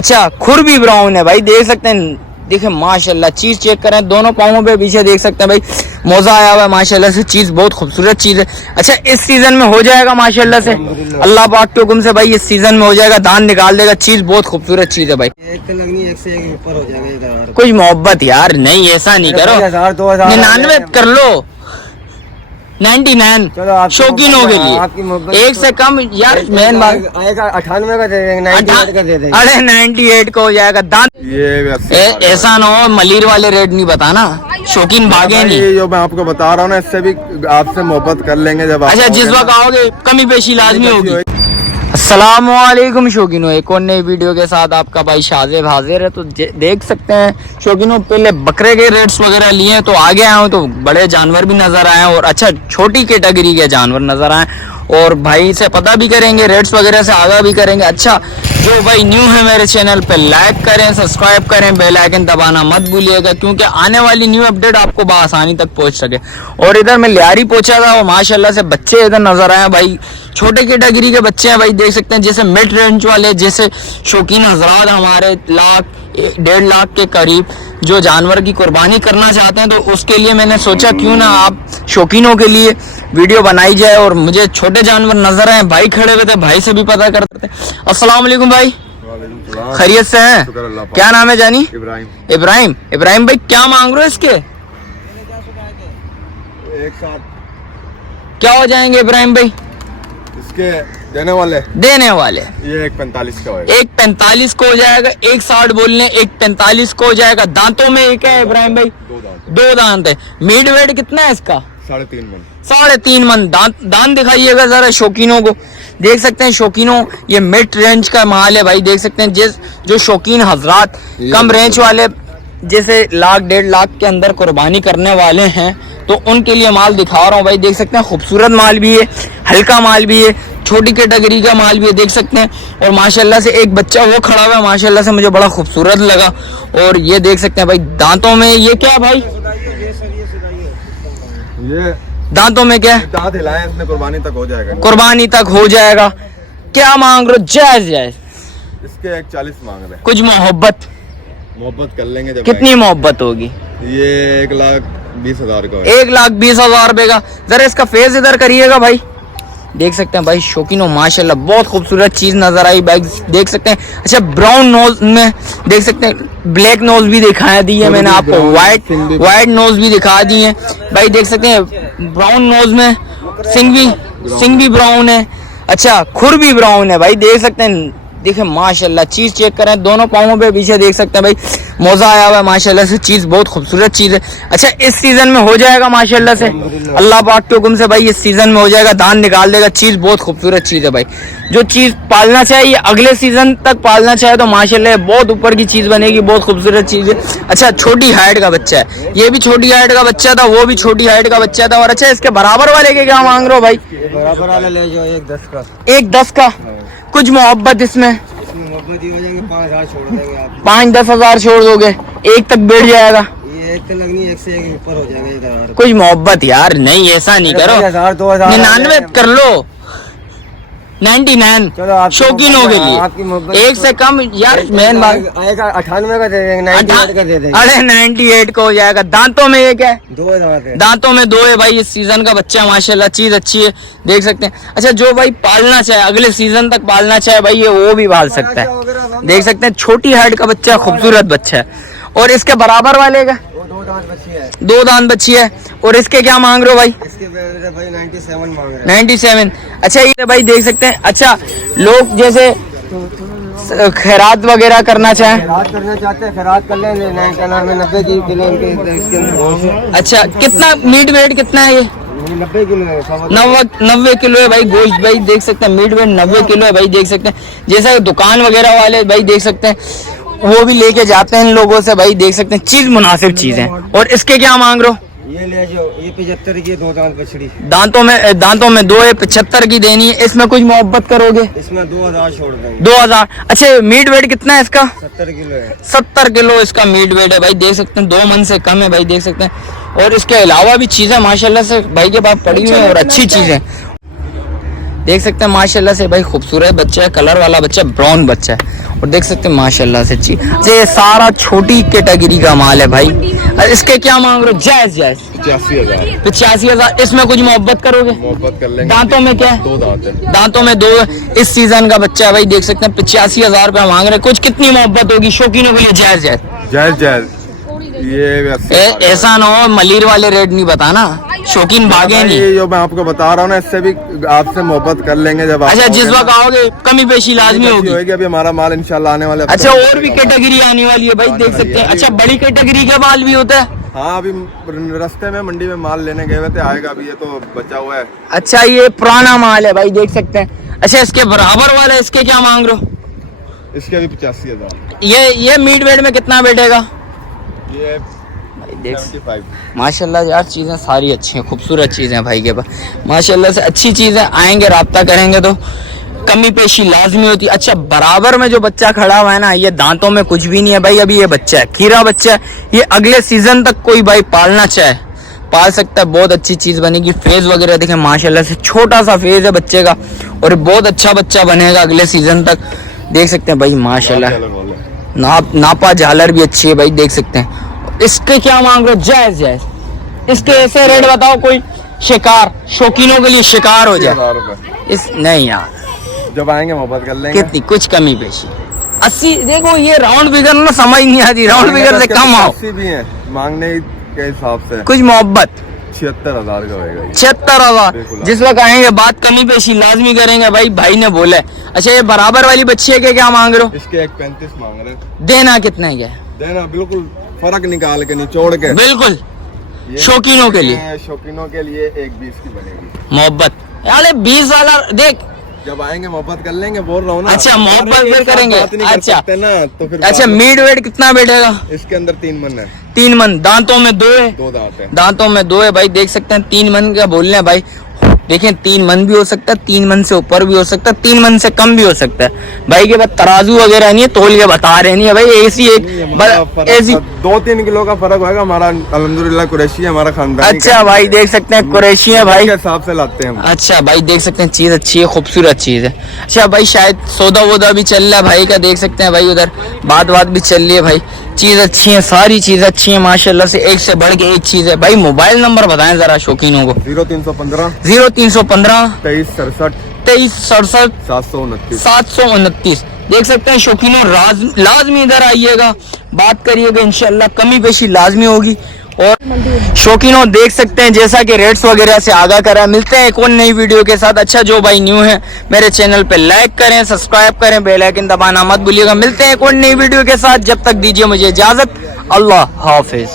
अच्छा खुर भी ब्राउन है भाई, देख सकते हैं। देखिए माशाल्लाह चीज चेक करें, दोनों पाँवों पे पीछे देख सकते हैं भाई मोजा आया हुआ है माशाल्लाह से। चीज बहुत खूबसूरत चीज है। अच्छा इस सीजन में हो जाएगा माशाल्लाह से, अल्लाह पाक के हुक्म से भाई इस सीजन में हो जाएगा, दान निकाल देगा। चीज बहुत खूबसूरत चीज है भाई, एक से एक ऊपर हो जाएगा। कुछ मोहब्बत यार, नहीं ऐसा नहीं करो, 99 कर लो, 99 शौकीनों के लिए, एक से कम यार। मेन बात 98 का दे देंगे, 98 का दे देंगे। अरे 98 का हो जाएगा दांत। ऐसा ना हो मलिर वाले रेट नहीं बताना, शौकीन भागे नहीं। जो मैं आपको बता रहा हूँ ना, इससे भी आपसे मोहब्बत कर लेंगे जब अच्छा जिस वक्त आओगे कमी पेशी लाजमी होगी। अस्सलामुअलैकुम शौकीनों, एक और नई वीडियो के साथ आपका भाई शाज़ेब हाजिर है। तो देख सकते हैं शौकीनों, पहले बकरे के रेट्स वगैरह लिए तो आगे आए तो बड़े जानवर भी नजर आए और अच्छा छोटी कैटेगरी के जानवर नजर आए, और भाई से पता भी करेंगे, रेट्स वगैरह से आगाह भी करेंगे। अच्छा जो भाई न्यू है मेरे चैनल पे लाइक करें, सब्सक्राइब करें, बेल आइकन दबाना मत भूलिएगा, क्योंकि आने वाली न्यू अपडेट आपको बआसानी तक पहुंच सके। और इधर मैं लियारी पहुंचा था और माशाल्लाह से बच्चे इधर नजर आए भाई, छोटे कैटेगरी के बच्चे हैं भाई, देख सकते हैं। जैसे मिड रेंज वाले, जैसे शौकीन हजरात हमारे 1.5 लाख के करीब जो जानवर की कुर्बानी करना चाहते हैं, तो उसके लिए मैंने सोचा क्यों ना आप शौकीनों के लिए वीडियो बनाई जाए। और मुझे छोटे जानवर नजर आए, भाई खड़े हुए थे, भाई से भी पता करते थे। अस्सलाम वालेकुम भाई, खैरियत से हैं? क्या नाम है जानी? इब्राहिम। इब्राहिम भाई क्या मांग रहे हो इसके? एक साथ क्या हो जाएंगे इब्राहिम भाई? इसके देने वाले ये 1.45 का होगा। 1.45 को हो जाएगा, 1.60 बोलने, 1.45 को हो जाएगा। दांतों में एक है इब्राहिम भाई? दो दांत है। मीट वेट कितना है इसका? 3.5 मन। 3.5 मन। दांत दिखाइएगा जरा शौकीनों को, देख सकते हैं शौकीनों, ये मिड रेंज का माल है भाई, देख सकते हैं। जो शौकीन हजरात कम रेंज वाले जैसे 1.5 लाख के अंदर कुर्बानी करने वाले हैं, तो उनके लिए माल दिखा रहा हूँ भाई, देख सकते हैं। खूबसूरत माल भी है, हल्का माल भी है, छोटी कैटेगरी का माल भी है, देख सकते हैं। और माशाल्लाह से एक बच्चा वो खड़ा हुआ है, माशाल्लाह से मुझे बड़ा खूबसूरत लगा। और ये देख सकते हैं भाई दांतों में, ये क्या भाई? ये दांतों में क्या है? दांत हिलाएं, इसमें कुर्बानी तक हो जाएगा। कुर्बानी तक हो जाएगा। क्या मांग रहे हो? जायज जायज। इसके 1.40 मांग रहे हैं। कुछ मोहब्बत कर लेंगे जब। कितनी मोहब्बत होगी? ये 1,20,000 का है। 1,20,000 रुपए का। जरा इसका फेस इधर करिएगा भाई, देख सकते हैं भाई शौकीनों, माशाल्लाह बहुत खूबसूरत चीज नजर आई भाई, देख सकते हैं। अच्छा ब्राउन नोज में देख सकते हैं, ब्लैक नोज भी दिखा दी है मैंने आपको, व्हाइट नोज भी दिखा दी है भाई, देख सकते हैं। ब्राउन नोज में सिंग भी ब्राउन है। अच्छा खुर भी ब्राउन है भाई, देख सकते हैं। देखिए माशाल्लाह चीज चेक करें, दोनों पाँवों पे पीछे देख सकते हैं भाई मोजा आया हुआ है माशाल्लाह से। चीज बहुत खूबसूरत चीज है। अच्छा इस सीजन में हो जाएगा माशाल्लाह से, अल्लाह पाक के हुक्म से भाई इस सीजन में हो जाएगा, दान निकाल देगा। चीज बहुत खूबसूरत चीज है भाई, जो चीज पालना चाहिए अगले सीजन तक पालना चाहे तो माशाल्लाह बहुत ऊपर की चीज बनेगी, बहुत खूबसूरत चीज है। अच्छा छोटी हाइट का बच्चा है, ये भी छोटी हाइट का बच्चा था, वो भी छोटी हाइट का बच्चा था। और अच्छा इसके बराबर वाले के क्या मांग रहे हो भाई? बराबर वाला ले जाओ, 1.10 का। 1.10 का। कुछ मोहब्बत इसमें? मोहब्बत ही हो जाएंगे, 5,000 छोड़ देंगे आप। 5-10 हजार छोड़ दोगे, एक तक बैठ जाएगा। ये एक तक नहीं, एक से एक ऊपर हो जाएगा। 1,000 कुछ मोहब्बत यार, नहीं ऐसा नहीं करो, 99 कर लो, 99 शौकीनों के लिए, एक से कम यार। मेन बात 98 का दे देंगे, 98 का दे देंगे। अरे 98 का हो जाएगा। दांतों में ये क्या है? 2 दांत है। दांतों में 2 है भाई, इस सीजन का बच्चा माशाल्लाह, चीज अच्छी है, देख सकते हैं। अच्छा जो भाई पालना चाहे, अगले सीजन तक पालना चाहे भाई, ये वो भी पाल सकता है, देख सकते हैं। छोटी हाइट का बच्चा, खूबसूरत बच्चा है। और इसके बराबर वाले का 2 दांत बच्ची है। 2 दांत बच्ची है। और इसके क्या मांग रहे हो भाई? इसके भाई 97 मांग रहे हैं। 97। अच्छा ये भाई देख सकते हैं। अच्छा लोग जैसे खैरात वगैरह करना चाहें, खैरात करना चाहते हैं, खैरात कर लें। 90 की किलो इसके अंदर। अच्छा कितना मीट वेट कितना है ये? 90 किलो है। 90 किलो है भाई गोश्त, भाई देख सकते हैं। मीट वेट 90 किलो है भाई, देख सकते हैं। जैसा दुकान वगैरह वाले भाई देख सकते हैं, वो भी लेके जाते हैं इन लोगों से भाई, देख सकते हैं। चीज मुनासिब चीज है। और इसके क्या मांग रहे हो? ये ले जाओ, ये 75 की 2 दांत बछड़ी। दांतों में 2 है, 75 की देनी है। इसमें कुछ मोहब्बत करोगे? इसमें 2,000 छोड़ देंगे। 2,000। अच्छा मीट वेट कितना है इसका? 70 किलो है। 70 किलो इसका मीट वेट है भाई, देख सकते हैं। 2 मन से कम है भाई, देख सकते हैं। और इसके अलावा भी चीजें माशाल्लाह से भाई के पास पड़ी हुई है और अच्छी चीजें। देख सकते हैं माशाल्लाह से भाई खूबसूरत बच्चा है, कलर वाला बच्चा, ब्राउन बच्चा है। और देख सकते हैं माशाल्लाह से ये सारा छोटी कैटेगरी का माल है भाई। इसके क्या मांग रहे हो? जायज जायज 85,000। 85,000। इसमें कुछ मोहब्बत करोगे? मोहब्बत कर लेंगे। दांतों में क्या है? 2 दांत है। दांतों में 2। इस सीजन का बच्चा है भाई, देख सकते हैं 85,000 रुपया मांग रहे हैं। कुछ कितनी मोहब्बत होगी शौकीनों के लिए? जायज जायज जायज जायज। ये ऐसा ना हो मलीर वाले रेट नहीं बताना, शौकीन भागे नहीं। ये जो मैं आपको बता रहा हूँ ना, इससे भी आपसे मोहब्बत कर लेंगे जब आप अच्छा, जिस वक्त आओगे कमी पेशी लाजमी होगी। अभी हमारा माल इंशाल्लाह आने वाला है। अच्छा, और भी कैटेगरी आने वाली है भाई, देख सकते हैं। अच्छा, बड़ी कैटेगरी का माल भी होता है? हाँ, अभी रास्ते में मंडी में माल लेने गए हुए थे, आएगा अभी, ये तो बचा हुआ है। अच्छा, ये पुराना माल है भाई, देख सकते हैं। अच्छा, इसके बराबर वाला इसके क्या मांग रहे हो? इसके अभी 85,000। ये मीट वेट में कितना बैठेगा? ये देख 75। माशाल्लाह यार, चीज़ें सारी अच्छी हैं, खूबसूरत चीज़ें हैं भाई के पास माशाल्लाह से। अच्छी चीज़ें, आएंगे राब्ता करेंगे तो कमी पेशी लाजमी होती है। अच्छा, बराबर में जो बच्चा खड़ा हुआ है ना, ये दांतों में कुछ भी नहीं है भाई, अभी ये बच्चा है, खीरा बच्चा है। ये अगले सीजन तक कोई भाई पालना चाहे पाल सकता है, बहुत अच्छी चीज़ बनेगी। फेज वगैरह देखें माशाल्लाह से, छोटा सा फेज है बच्चे का और बहुत अच्छा बच्चा बनेगा अगले सीजन तक, देख सकते हैं भाई माशाल्लाह। नापा झालर भी अच्छी है भाई, देख सकते हैं। इसके क्या मांग रहे हो? जायज जायज। इसके ऐसे रेट बताओ, कोई शिकार शौकीनों के लिए शिकार हो जाए। 80,000 रुपए। इस नहीं यार, जब आएंगे मोहब्बत कर लेंगे। कितनी कुछ कमी पेशी? 80। देखो ये राउंड फिगर ना समझ नहीं आती, राउंड फिगर से कम आओ। 80 भी है मांगने के हिसाब से। कुछ मोहब्बत 76,000 का होएगा ये। 76,000। जिस वक्त आएंगे बात कमी पेशी लाजमी करेंगे भाई ने बोला है। अच्छा, ये बराबर वाली बच्ची के क्या मांग रहे हो? इसके 1.35 मांग रहे हैं। देना कितने के? देना बिल्कुल फर्क निकाल के, निचोड़ के, बिल्कुल शौकीनों के लिए। शौकीनों के लिए 1.20 की बनेगी मोहब्बत। यार 20 वाला देख, जब आएंगे मोहब्बत कर लेंगे, बोल रहा हूँ ना। अच्छा, मोहब्बत फिर करेंगे। अच्छा ना तो फिर अच्छा, मीट वेट कितना बैठेगा? इसके अंदर 3 मन है। 3 मन। दांतों में 2 है? 2 दांत है। दांतों में 2 है भाई, देख सकते हैं। 3 मन का बोल रहे हैं भाई, देखें 3 मन भी हो सकता है, 3 मन से ऊपर भी हो सकता है, 3 मन से कम भी हो सकता है भाई के बाद। तराजू वगैरह नहीं है, तोल के बता रहे नहीं है भाई, ऐसी ऐसी 2-3 किलो का फर्क होगा। हमारा अल्हम्दुलिल्लाह कुरैशी है, हमारा खानदान। अच्छा भाई, देख सकते हैं कुरैशी है भाई, के हिसाब से लाते हैं। अच्छा भाई, देख सकते हैं चीज अच्छी है, खूबसूरत चीज है। अच्छा भाई, शायद सौदा वोदा भी चल रहा है भाई का, देख सकते हैं भाई, उधर बात भी चल रही है भाज। चीज अच्छी है, सारी चीज अच्छी है माशाल्लाह से, एक से बढ़ के एक चीज है भाई। मोबाइल नंबर बताएं जरा शौकीनों को। 0315 2367 2367 729। देख सकते हैं शौकीनों, लाजमी इधर आइएगा, बात करिएगा, इंशाल्लाह कमी पेशी लाजमी होगी। और शौकीनों देख सकते हैं जैसा कि रेट्स वगैरह से आगाह करा। मिलते हैं एक और नई वीडियो के साथ। अच्छा, जो भाई न्यू है मेरे चैनल पे लाइक करें, सब्सक्राइब करें, बेल आइकन दबाना मत भूलिएगा। मिलते हैं एक और नई वीडियो के साथ, जब तक दीजिए मुझे इजाजत। अल्लाह हाफिज।